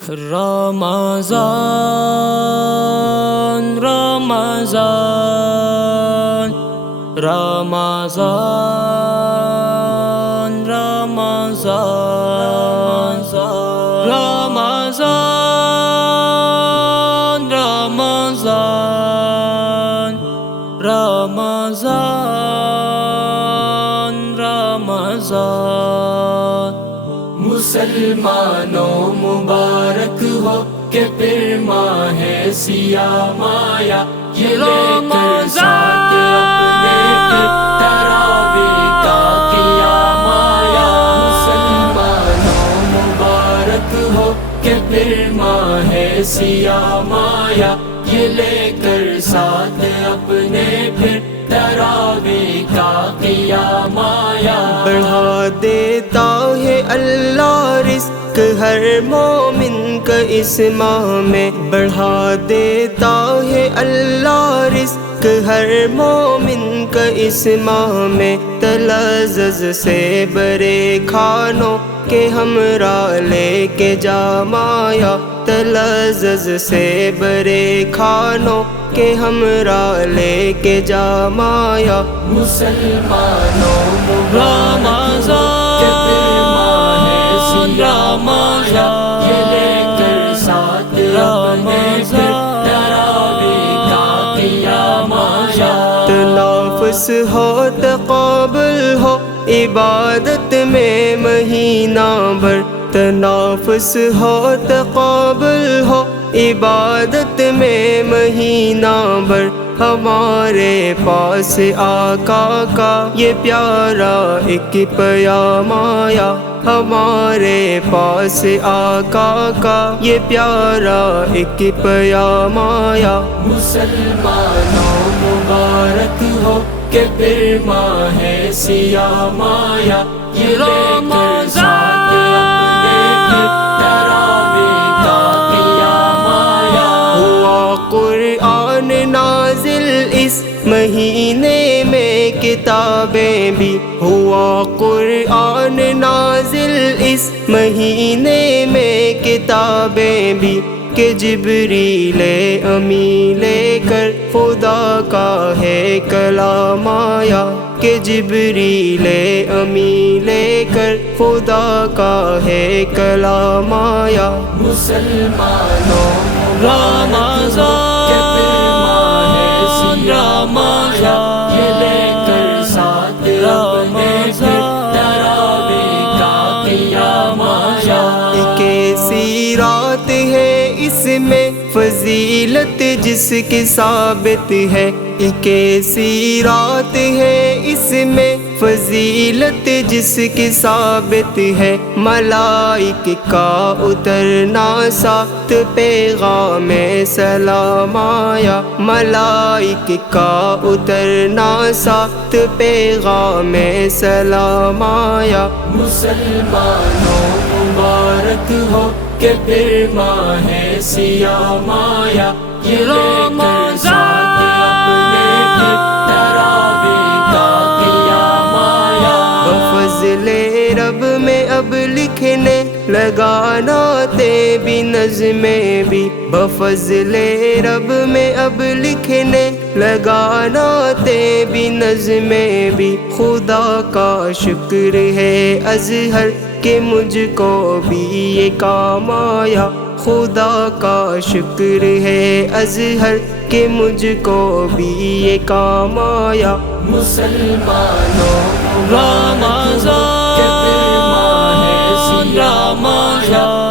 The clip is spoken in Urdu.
رمضان رمضان رمضان رمضان رمضان رمضان رمضان رمضان مسلمانوں مبارک ہو کہ پھر ماہ سیام آیا، یہ رمضان اپنے پھر تراویح کا قیام آیا۔ مسلمانوں مبارک ہو کہ پھر ماہ سیام آیا، یہ لے کر ساتھ اپنے پھر تراویح کا قیام آیا۔ بڑھا دیتا ہے اللہ رزق ہر مومن کا اس ماہ میں، بڑھا دیتا ہے اللہ رزق ہر مومن کا اس ماہ میں۔ تلذذ سے برے کھانوں کے ہمراہ لے کے جام آیا، تلذذ سے برے کھانوں کے ہمراہ لے کے جام آیا۔ مسلمانوں رمضان رمضان یہ لے کر ساتھ اپنے پھر تراویح کا قیام آیا۔ تنافس ہو تقابل ہو عبادت میں مہینہ بھر، تنافس ہو تقابل ہو عبادت میں مہینہ بھر۔ ہمارے پاس آقا کا یہ پیارا ایک پیام آیا، ہمارے پاس آقا کا یہ پیارا ایک پیام آیا۔ مسلمانوں مبارک ہو کہ پھر ماہ سیام آیا، یہ رمضان اپنے پھر تراویح کا قیام آیا۔ ہوا قرآن نازل اس مہینے میں کتابیں بھی، ہوا قرآن نازل اس مہینے میں کتابیں بھی، کہ جبریل امی لے کر خدا کا ہے کلام آیا، کہ جبریل امی لے کر خدا کا ہے کلام آیا۔ مسلمانوں رمضان رمضان یہ لے کر ساتھ اپنے پھر تراویح کا قیام آیا۔ ایک ایسی رات ہے اس میں فضیلت جس کی ثابت ہے، ایک ایسی رات ہے اس میں فضیلت جس کی ثابت ہے۔ ملائک کا اترنا ساتھ پیغام سلام آیا، ملائک کا اترنا ساتھ پیغام سلام آیا۔ مسلمانوں مبارک ہو کہ پھر ماہ سیام آیا، یہ رمضان اپنے پھر تراویح کا قیام آیا۔ بفضل رب میں اب لکھنے لگانا تے بھی نظمیں بھی، بفضل رب میں اب لکھنے لگانا تے بھی نظمیں بھی۔ خدا کا شکر ہے اظہر کہ مجھ کو بھی یہ کام آیا، خدا کا شکر ہے اظہر کہ مجھ کو بھی یہ کام آیا۔ مسلمانوں رمضان رمضان